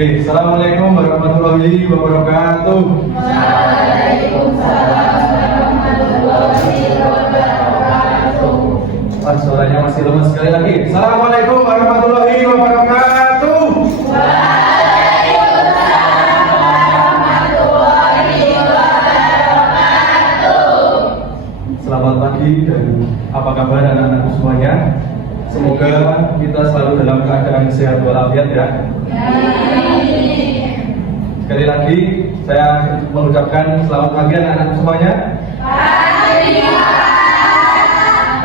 Assalamualaikum warahmatullahi wabarakatuh. Waalaikumsalam warahmatullahi wabarakatuh. Wah, suaranya masih lemas sekali lagi. Assalamualaikum warahmatullahi wabarakatuh. Waalaikumsalam warahmatullahi wabarakatuh. Selamat pagi dan apa kabar anak-anakku semuanya? Semoga kita selalu dalam keadaan sehat walafiat ya. Sekali lagi saya mengucapkan selamat pagi anak-anak semuanya.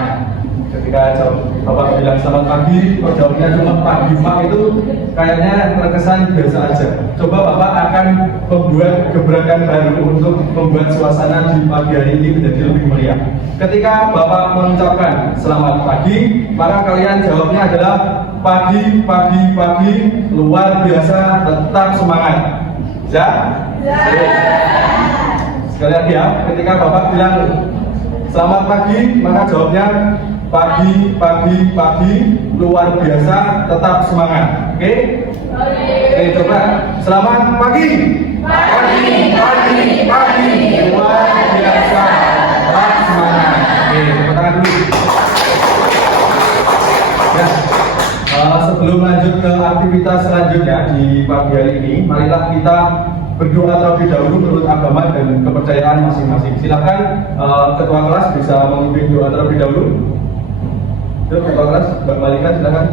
Nah, ketika Bapak bilang selamat pagi, kok jawabnya cuma pagi Pak, itu kayaknya terkesan biasa aja. Coba Bapak akan membuat gebrakan baru untuk membuat suasana di pagi hari ini menjadi lebih meriah. Ketika Bapak mengucapkan selamat pagi, maka kalian jawabnya adalah pagi, pagi, pagi, luar biasa, tetap semangat. Ya? Sekali lagi ya, ketika Bapak bilang selamat pagi, maka jawabnya pagi, pagi, pagi, luar biasa, tetap semangat. Oke? Oke, coba. Selamat pagi. Pagi, pagi, pagi, luar biasa, tetap semangat. Oke, tepuk tangan dulu. Ya. Sebelum lanjut ke aktivitas selanjutnya di pagi hari ini, marilah kita berdoa terlebih dahulu menurut agama dan kepercayaan masing-masing. Silakan ketua kelas bisa memimpin doa terlebih dahulu. Yuk, ketua kelas, Mbak Malika silakan.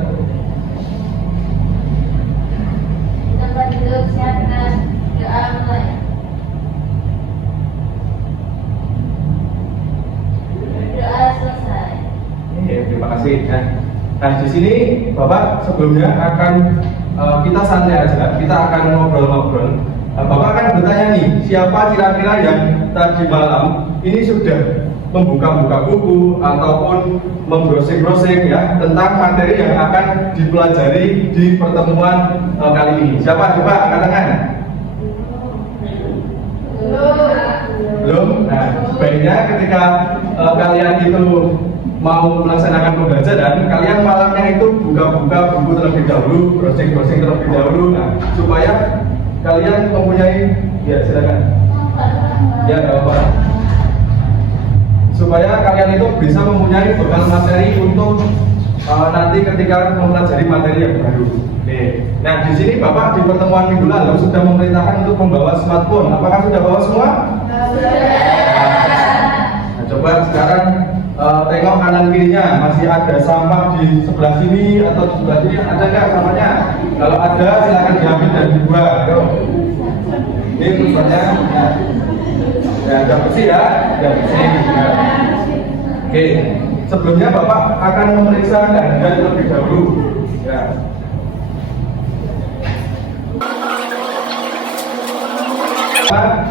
Tempat duduk siapkan, doa mulai. Doa selesai. Oke, terima kasih. Nah, di sini Bapak sebelumnya akan kita santai aja, kita akan ngobrol-ngobrol. Bapak akan bertanya nih, siapa kira-kira yang tadi malam ini sudah membuka-buka buku ataupun membrowsing-browsing ya tentang materi yang akan dipelajari di pertemuan kali ini. Siapa? Coba angkat tangan. Belum? Nah, sebaiknya ketika kalian itu mau melaksanakan pembelajaran, kalian malamnya itu buka-buka buku terlebih dahulu, browsing-browsing terlebih dahulu, nah supaya kalian mempunyai, ya silakan, ya nggak apa-apa, supaya kalian itu bisa mempunyai bekal materi untuk nanti ketika mempelajari materi yang baru. Oke. Nah di sini Bapak di pertemuan minggu lalu sudah memerintahkan untuk membawa smartphone. Apakah sudah bawa semua? Nah, coba sekarang tengok kanan kirinya, masih ada sampah di sebelah sini atau di sebelah sini, ada nggak sampahnya? Kalau ada silakan diambil dan dibuang. Ini tulisannya ya udah bersih ya, udah bersih. Ya. Oke, sebelumnya Bapak akan memeriksa Anda terlebih dahulu. Ya. Pak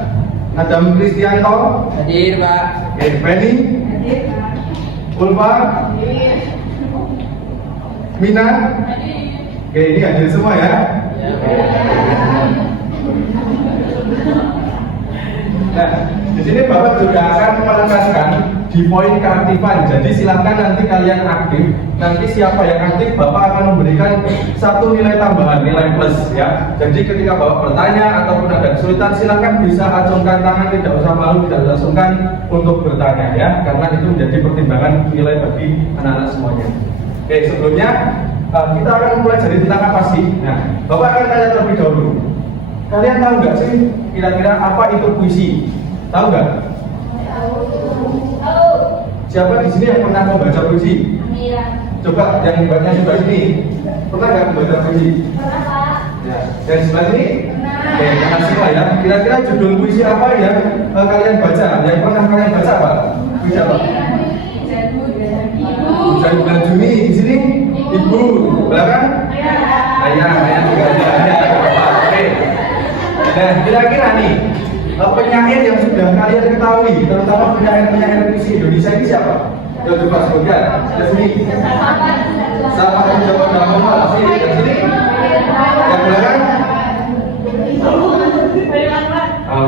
Adam Kristianto Hadir, Pak. Oke, Penny Hadir, Pak. Ulfa, Mina, oke ini hadir semua ya. Nah, di sini Bapak juga akan menekankan di poin keaktifan. Jadi silakan nanti kalian aktif. Nanti siapa yang aktif, Bapak akan memberikan satu nilai tambahan, nilai plus ya. Jadi ketika Bapak bertanya ataupun ada kesulitan, silakan bisa acungkan tangan, tidak usah malu, tidak usah sungkan untuk bertanya ya, karena itu menjadi pertimbangan nilai bagi anak-anak semuanya. Oke, sebelumnya kita akan mulai dari tentang apa sih? Nah, Bapak akan tanya terlebih dahulu. Kalian tahu nggak sih kira-kira apa itu puisi? Tahu nggak? Siapa di sini yang pernah membaca puisi? Coba yang banyak sebelah sini, pernah nggak membaca puisi? Pernah, Pak. Ya, dari sebelah sini? Pernah. Oke, jangan semua ya. Kira-kira judul puisi apa yang kalian baca? Yang pernah kalian baca apa? Puisi apa? Hujan bulan Juni. Di sini ibu, belakang? Ayah juga ada. Oke. Nah, kira-kira nih penyair yang sudah kalian ketahui, terutama penyair-penyair puisi Indonesia ini siapa? Ya coba sebutkan. Di sini. Sama menjawab nama sini. Di sini. Yang belakang?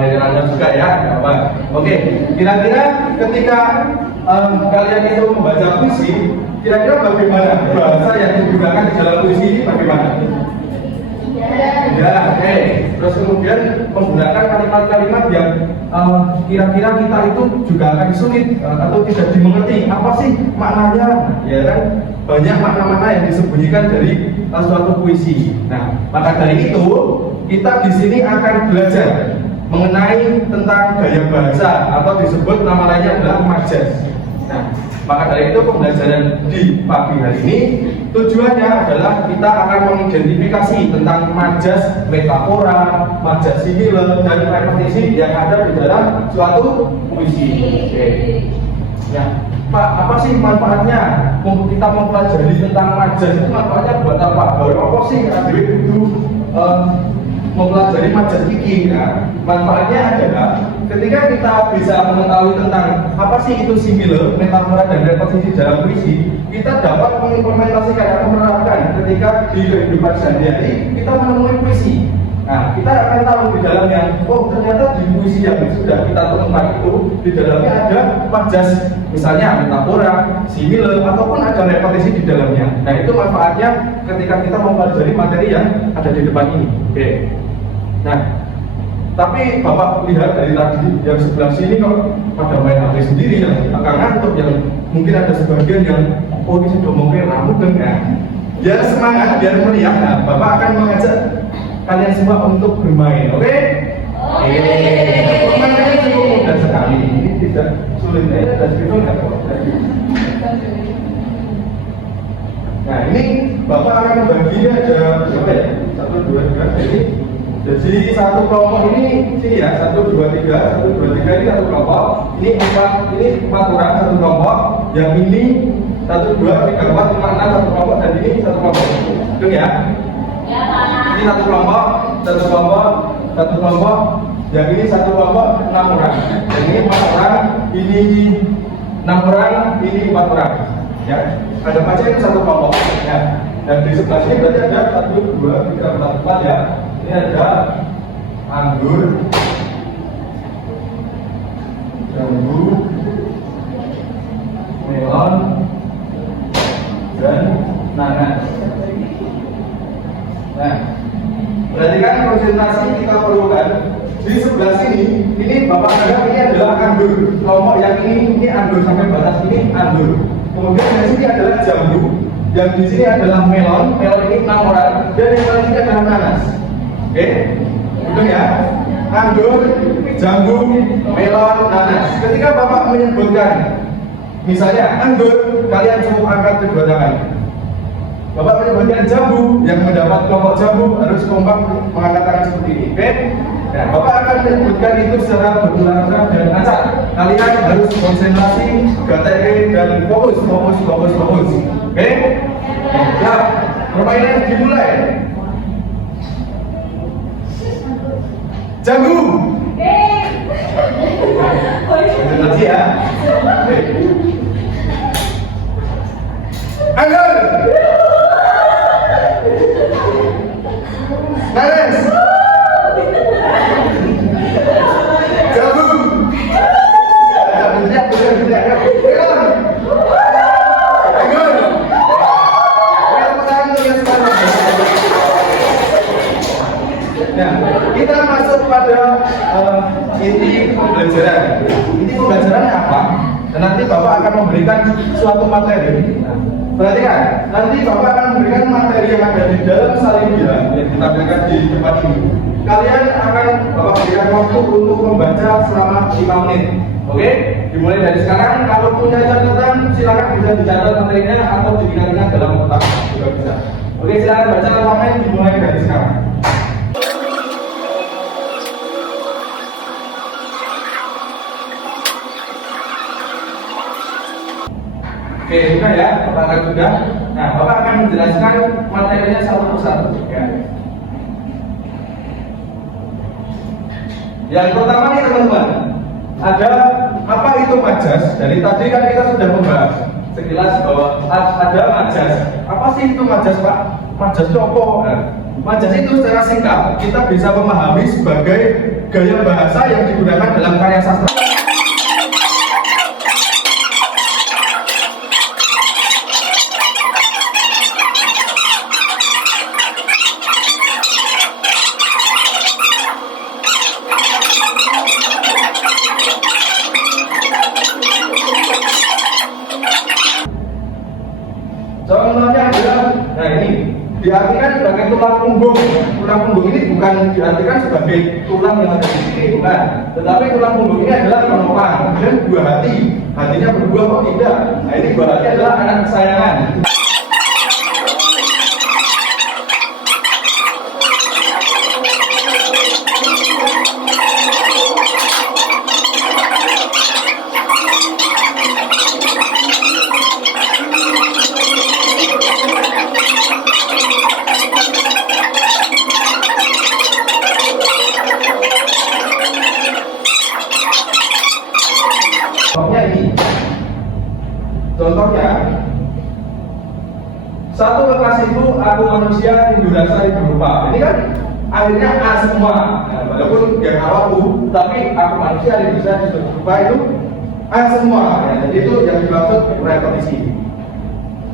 Dari Anda juga ya, apa? Oke. Kira-kira ketika kalian itu membaca puisi, kira-kira bagaimana bahasa yang digunakan di dalam puisi ini bagaimana? Ya, oke. Terus kemudian menggunakan kalimat-kalimat yang kira-kira kita itu juga akan sulit atau tidak dimengerti. Apa sih maknanya? Ya kan? Banyak makna-makna yang disembunyikan dari suatu puisi. Nah, maka dari itu kita di sini akan belajar mengenai tentang gaya bahasa atau disebut nama lainnya adalah majas. Nah, maka dari itu pembelajaran di pagi hari ini tujuannya adalah kita akan mengidentifikasi tentang majas metafora, majas simile, dan repetisi yang ada di dalam suatu puisi. Oke. Ya, Pak, apa sih manfaatnya? Kita mempelajari tentang majas itu manfaatnya buat apa? Baru apa sih itu mempelajari majas ini? Nah, manfaatnya adalah ketika kita bisa mengetahui tentang apa sih itu simile, metafora, dan repetisi dalam puisi, kita dapat mengimplementasikan atau menerapkan ketika di kehidupan sehari-hari kita menemui puisi. Nah, kita akan tahu di dalamnya, oh ternyata di puisi yang sudah kita temukan itu di dalamnya ada majas, misalnya metafora, simile, ataupun ada repetisi di dalamnya. Nah, itu manfaatnya ketika kita mempelajari materi yang ada di depan ini. Oke. Nah, tapi Bapak lihat dari tadi yang sebelah sini kok pada main HP sendiri, yang agak ngantuk, yang mungkin ada sebagian yang oh ini sudah mungkin rambut dan biar semangat, biar meriah. Nah, Bapak akan mengajak kalian semua untuk bermain, oke? Oke. Permainannya cukup mudah sekali, ini tidak sulit. Ada segitu nggak? Nah, ini Bapak akan membagi ada berapa ya? 1, 2, 3, jadi satu kelompok ini sini ya, 1, 2, 3, 1, 2, 3 ini satu kelompok, ini 4 orang satu kelompok, yang ini 1, 2, 3, 4, 5, 6 satu kelompok, dan ini satu kelompok. Itu ya? Ya, Pak. Ini satu kelompok, satu kelompok, yang ini satu kelompok 6 orang, yang ini 4 orang, ini 6 orang, ini 4 orang. Ya, ada aja ini satu kelompok. Ya, dan di sebelah sini berarti ada 1, 2, 3, 4, 5 ya. Ini ada anggur, jambu, melon, dan nanas. Nah, berarti kan konsentrasi kita perlukan di sebelah sini. Ini Bapak anggap ini adalah anggur. Kelompok yang ini anggur sampai batas ini anggur. Kemudian di sini adalah jambu. Yang di sini adalah melon. Melon ini 6 orang. Dan yang paling ini adalah nanas. Oke, betul ya? Anggur, jambu, melon, nanas. Ketika Bapak menyebutkan, misalnya anggur, kalian cukup angkat kedua tangan. Bapak menyebutkan jambu, yang mendapat kelompok jambu harus kompak mengangkat tangan seperti ini. Oke? Nah, Bapak akan menyebutkan itu secara berulang-ulang dan acak. Kalian harus konsentrasi, GTG, dan fokus. Oke? Ya, permainan dimulai. Jambu. Konsentrasi ya. Anggur. Nanas. Jambu. Nah, kita masuk pada inti pembelajaran. Inti pembelajarannya apa? Dan nanti Bapak akan memberikan suatu materi. Nah, perhatikan, nanti Bapak akan memberikan materi yang ada di dalam salin bilang yang ditampilkan di tempat ini. Kalian akan Bapak berikan waktu untuk membaca selama 5 menit. Oke? Dimulai dari sekarang. Kalau punya catatan, silakan bisa dicatat materinya atau diingatkan dalam kotak juga bisa. Oke, silakan baca laporan dimulai dari sekarang. Oke, sudah ya, Bapak sudah. Nah, Bapak akan menjelaskan materinya satu persatu. Ya. Yang pertama nih teman-teman, ada apa itu majas? Dari tadi kan kita sudah membahas sekilas bahwa ada majas. Apa sih itu majas, Pak? Majas itu apa? Nah, majas itu secara singkat kita bisa memahami sebagai gaya bahasa yang digunakan dalam karya sastra. punggung ini bukan diartikan sebagai tulang yang ada di sini, bukan. Tetapi tulang punggung ini adalah penopang dan buah hati. Hatinya berbuah kok tidak? Nah, ini buah hati adalah anak kesayangan. Contohnya ini. Contohnya, satu kelas itu aku manusia Hindu dasar ibu rupa. Ini kan akhirnya A semua. Nah, walaupun yang awal U, tapi aku manusia Hindu dasar ibu rupa itu A semua. Ya, jadi itu yang dimaksud repetisi.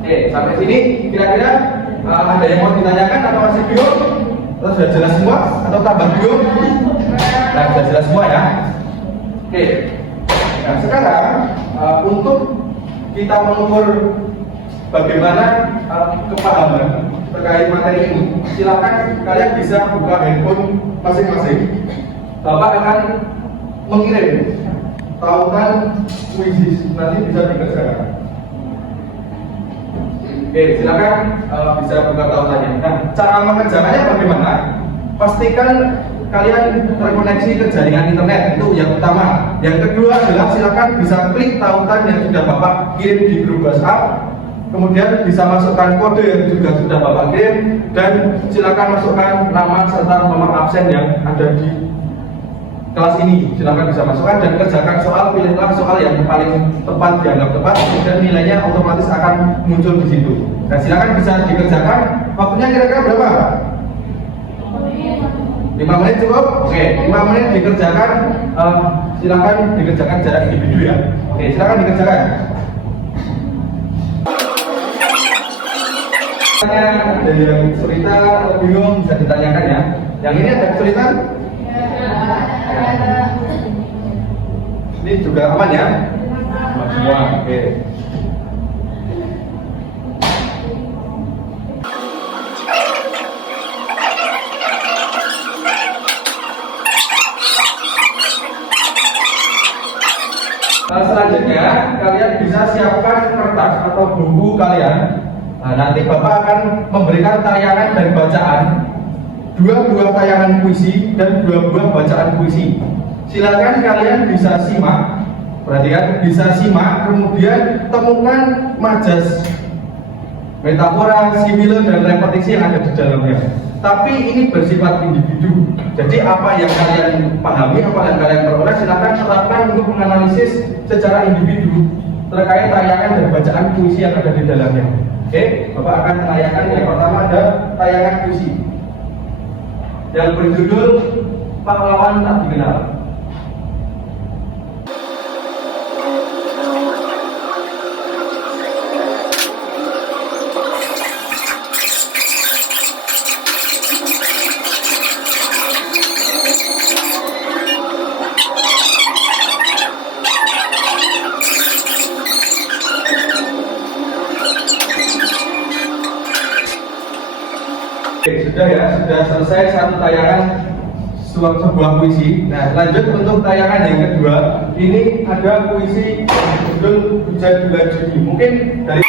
Oke, sampai sini kira-kira ada yang mau ditanyakan atau masih bingung? Atau sudah jelas semua? Atau tambah bingung? Nah, sudah jelas semua ya. Oke. Nah, sekarang untuk kita mengukur bagaimana kepahaman terkait materi ini, silakan kalian bisa buka handphone masing-masing. Bapak akan mengirim tautan kuisis, nanti bisa dikerjakan. Oke, silakan bisa buka tautannya. Nah, cara mengerjakannya bagaimana? Pastikan kalian terkoneksi ke jaringan internet, itu yang utama. Yang kedua adalah silakan bisa klik tautan yang sudah Bapak kirim di grup WhatsApp, kemudian bisa masukkan kode yang juga sudah Bapak kirim, dan silakan masukkan nama serta nomor absen yang ada di kelas ini. Silakan bisa masukkan dan kerjakan soal, pilihlah soal yang paling tepat dianggap tepat, dan nilainya otomatis akan muncul di situ. Nah, silakan bisa dikerjakan. Waktunya kira-kira berapa? 5 menit cukup? Oke, 5 menit dikerjakan. Silakan dikerjakan secara individu ya. Oke, silakan dikerjakan. Ada yang cerita atau bingung bisa ditanyakan ya. Yang ini ada cerita? Ini juga aman ya? Aman semua. Oke. Selanjutnya kalian bisa siapkan kertas atau buku kalian. Nah, nanti Bapak akan memberikan tayangan dan bacaan, 2 buah tayangan puisi dan 2 buah bacaan puisi. Silakan kalian bisa simak, perhatikan, bisa simak, kemudian temukan majas, metafora, simile dan repetisi yang ada di dalamnya. Tapi ini bersifat individu. Jadi apa yang kalian pahami, apa yang kalian peroleh, silakan terapkan untuk menganalisis secara individu terkait tayangan dan bacaan puisi yang ada di dalamnya. Oke, Bapak akan menayangkan yang pertama ada tayangan puisi yang berjudul Pahlawan Tak Dikenal. Oke, sudah ya, sudah selesai satu tayangan sebuah puisi. Nah, lanjut untuk tayangan yang kedua. Ini ada puisi berjudul Hujan Bulan Juni. Mungkin dari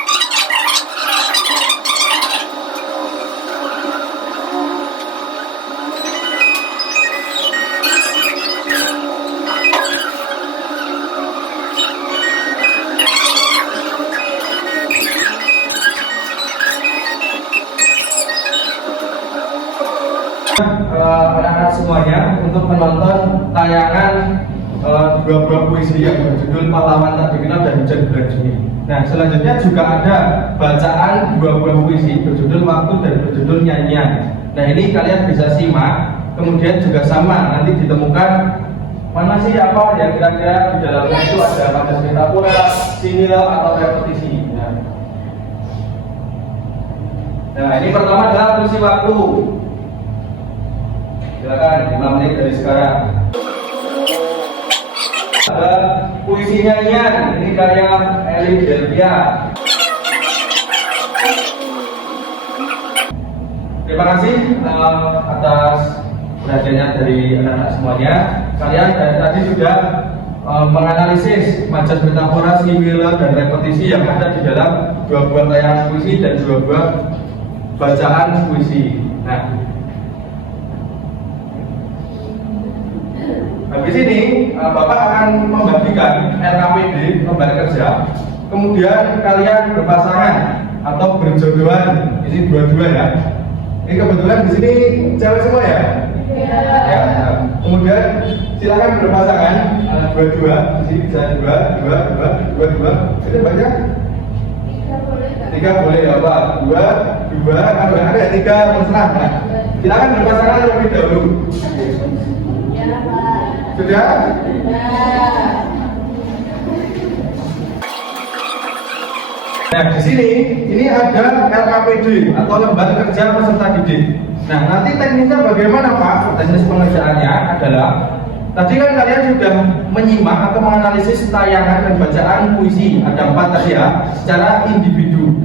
anak-anak semuanya untuk menonton tayangan 2 buah puisi yang berjudul Pahlawan Tak Dikenal dan Hujan Bulan Juni. Nah, selanjutnya juga ada bacaan 2 buah puisi berjudul Waktu dan berjudul Nyanyian. Nah, ini kalian bisa simak, kemudian juga sama nanti ditemukan mana sih apa yang kira-kira di dalamnya itu ada majas metafora, simile atau repetisi. Nah, ini pertama adalah puisi waktu. Silakan 5 menit dari sekarang. Ada puisi nyanyian, ini karya Elin Delvia. Oke, terima kasih atas perhatiannya dari anak-anak semuanya. Kalian dari tadi sudah menganalisis majas metafora, simile, dan repetisi yang ada di dalam dua buah tayangan puisi dan dua buah bacaan puisi. Nah, habis ini Bapak akan membagikan LKPD, lembar kerja. Kemudian kalian berpasangan atau berjodohan. Ini dua-dua ya. Ini kebetulan di sini cewek semua ya. Ya. Kemudian silakan berpasangan dua-dua. Di sini bisa dua. Itu banyak. Tiga boleh ya Pak. Dua. Kalau ada ya tiga terserah. Nah, silakan berpasangan terlebih dahulu. Sudah? Nah, di sini ini ada LKPD atau lembar kerja peserta didik. Nah, nanti teknisnya bagaimana Pak? Teknis pengerjaannya adalah tadi kan kalian sudah menyimak atau menganalisis tayangan dan bacaan puisi, ada 4 tadi ya, secara individu.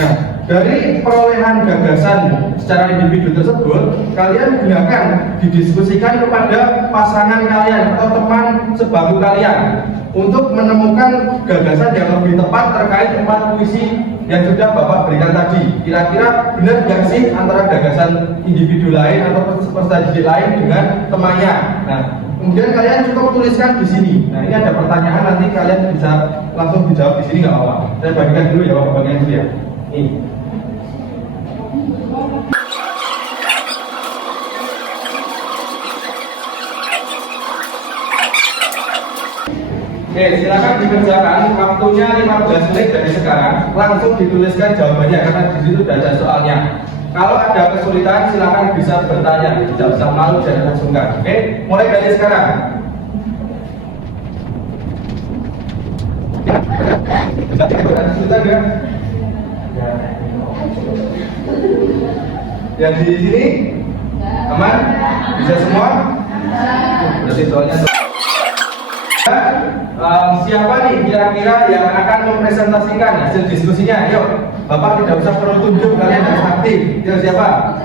Nah, dari perolehan gagasan secara individu tersebut, kalian gunakan didiskusikan kepada pasangan kalian atau teman sebangku kalian untuk menemukan gagasan yang lebih tepat terkait 4 puisi yang sudah Bapak berikan tadi. Kira-kira benar nggak sih antara gagasan individu lain atau peserta didik lain dengan temannya? Nah, kemudian kalian cukup tuliskan di sini. Nah, ini ada pertanyaan, nanti kalian bisa langsung dijawab di sini nggak apa-apa. Saya bagikan dulu ya, Bapak bagian dulu ya. Nih. Oke, silakan dikerjakan. Waktunya 15 menit dari sekarang. Langsung dituliskan jawabannya karena di situ sudah ada soalnya. Kalau ada kesulitan, silakan bisa bertanya. Tidak usah malu, jangan sungkan. Oke, mulai dari sekarang. Ada kesulitan ya? Yang di sini aman? Bisa semua? Berarti soalnya. Siapa nih kira-kira yang akan mempresentasikan hasil diskusinya? Yuk, Bapak tidak usah perlu tunjuk, kalian harus aktif. Yuk, siapa?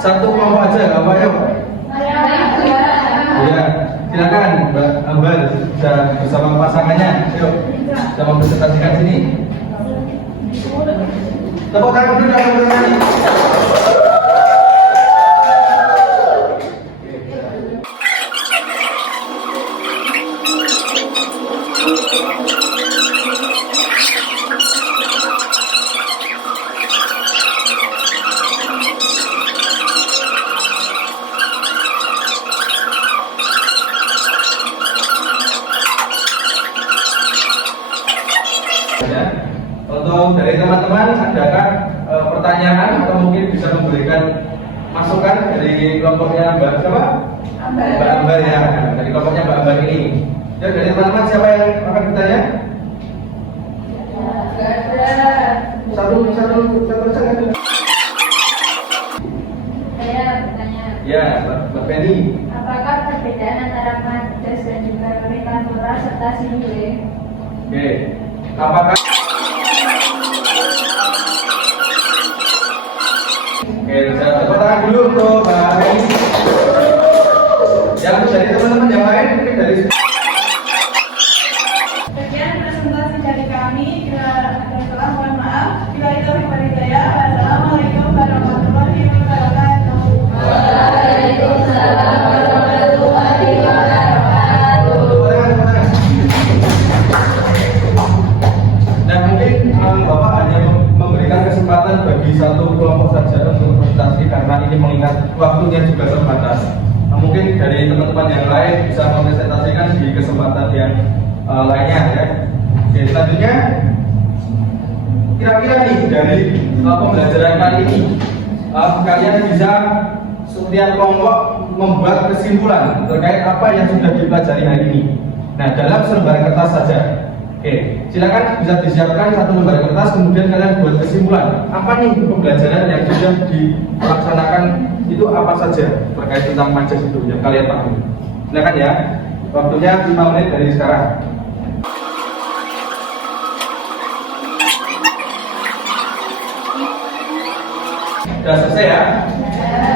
Satu kelompok aja, Bapak yuk. Ya, silakan Mbak Ambar bisa bersama pasangannya. Yuk, bisa mempresentasikan sini. Tepuk tangan dulu dong, teman-teman. Untuk dari teman-teman, adakah pertanyaan atau mungkin bisa memberikan masukan dari kelompoknya Mbak siapa? Mbak Ambar ya, dari kelompoknya Mbak Ambar ini. Ya, dari teman-teman siapa yang akan bertanya? Satu saja. Saya bertanya. Ya, Mbak Penny. Apakah perbedaan antara majas dan juga metafora serta simile? Oke, apakah? Oke, saya tepuk tangan dulu untuk Mbak Penny. Yang dari teman-teman yang lain mungkin dari. Sekian presentasi dari kami. Bila ada salah, mohon maaf. Bila itu hidayah. Assalamualaikum warahmatullahi wabarakatuh. Waalaikumsalam warahmatullahi wabarakatuh. Dan mungkin Bapak hanya memberikan kesempatan bagi satu kelompok saja untuk presentasi karena ini mengingat waktunya juga terbatas. Nah, mungkin dari teman-teman yang lain bisa mempresentasikan di kesempatan yang lainnya ya. Oke, selanjutnya kira-kira nih dari pembelajaran kali ini kalian bisa setiap kelompok membuat kesimpulan terkait apa yang sudah dipelajari hari ini. Nah, dalam selembar kertas saja. Oke, silakan bisa disiapkan satu lembar kertas, kemudian kalian buat kesimpulan apa nih pembelajaran yang sudah dilaksanakan itu apa saja terkait tentang majas itu yang kalian tahu. Silakan ya, waktunya 5 menit dari sekarang. Sudah selesai ya?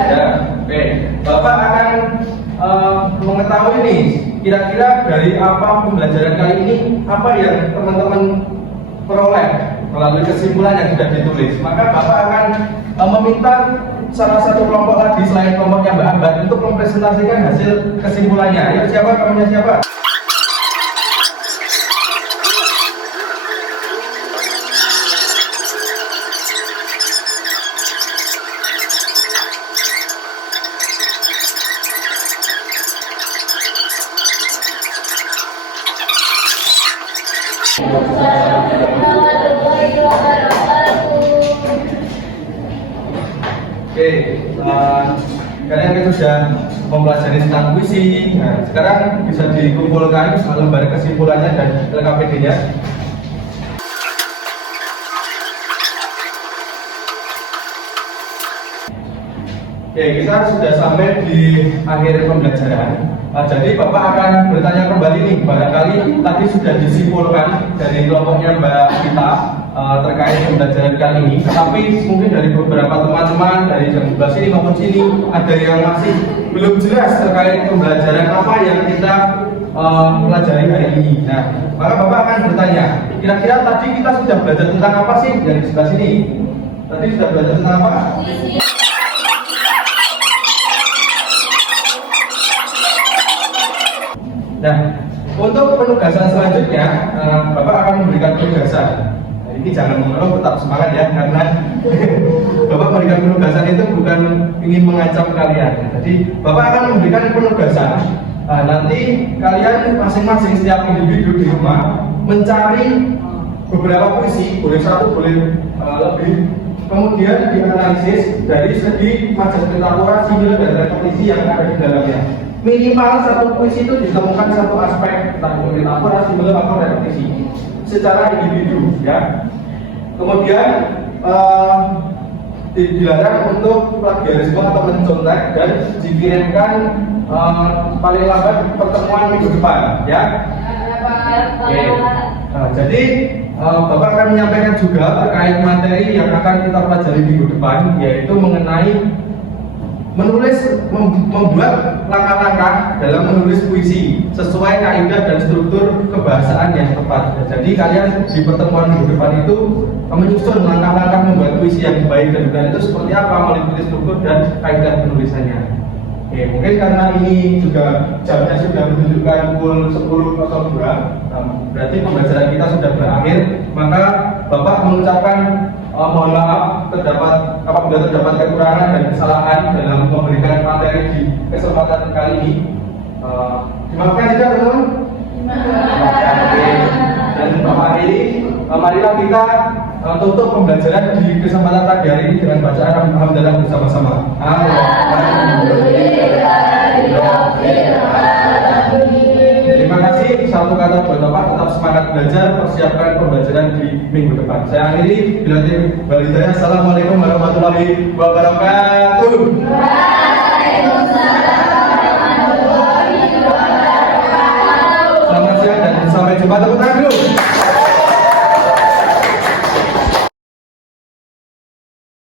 Ya. Oke. Bapak akan mengetahui nih kira-kira dari apa pembelajaran kali ini apa yang teman-teman peroleh melalui kesimpulan yang sudah ditulis. Maka Bapak akan meminta salah satu kelompok lagi selain kelompoknya Mbak Ambar untuk mempresentasikan hasil kesimpulannya. Ayo siapa? Kamunya siapa? Oke, kalian kan sudah mempelajari tentang puisi. Nah, sekarang bisa dikumpulkan lembar kesimpulannya dan LKPD-nya. Oke, kita sudah sampai di akhir pembelajaran. Jadi Bapak akan bertanya kembali nih, barangkali tadi sudah disimpulkan dari kelompoknya Mbak Kita terkait pembelajaran kali ini. Tapi mungkin dari beberapa teman-teman dari jam 12 sini maupun sini ada yang masih belum jelas terkait pembelajaran apa yang kita pelajari hari ini. Nah, maka Bapak akan bertanya, kira-kira tadi kita sudah belajar tentang apa sih yang di sebelah sini? Tadi sudah belajar tentang apa? Nah, untuk penugasan selanjutnya, Bapak akan memberikan penugasan. Nah, ini jangan mengeluh, tetap semangat ya, karena Bapak memberikan penugasan itu bukan ingin mengancam kalian. Jadi, Bapak akan memberikan penugasan. Nanti kalian masing-masing setiap individu di rumah mencari beberapa puisi, boleh satu, boleh lebih. Kemudian dianalisis dari segi majas metafora, simil, dan repetisi yang ada di dalamnya. Minimal satu puisi itu ditemukan satu aspek tentang metafora, simbol atau repetisi secara individu, ya. Kemudian dilarang untuk plagiarisme atau mencontek dan dikirimkan paling lambat pertemuan minggu depan, ya. Oke. Jadi Bapak akan menyampaikan juga terkait materi yang akan kita pelajari minggu depan, yaitu mengenai membuat langkah-langkah dalam menulis puisi sesuai kaidah dan struktur kebahasaan yang tepat. Jadi kalian di pertemuan minggu depan itu menyusun langkah-langkah membuat puisi yang baik dan benar itu seperti apa meliputi struktur dan kaidah penulisannya. Oke, mungkin karena ini juga jamnya sudah menunjukkan pukul 10.02, berarti pembelajaran kita sudah berakhir. Maka Bapak mengucapkan mohon maaf apabila terdapat kekurangan dan kesalahan dalam memberikan materi di kesempatan kali ini. Dimaafkan tidak teman-teman? Dan akhiri, marilah kita tutup pembelajaran di kesempatan pagi hari ini dengan bacaan alhamdulillah bersama-sama. Terima kasih. Satu kata buat Bapak, tetap semangat belajar, persiapkan pembelajaran di minggu depan. Saya akhiri, Bilal Assalamualaikum warahmatullahi wabarakatuh. Selamat siang dan sampai jumpa. Tepuk tangan dulu.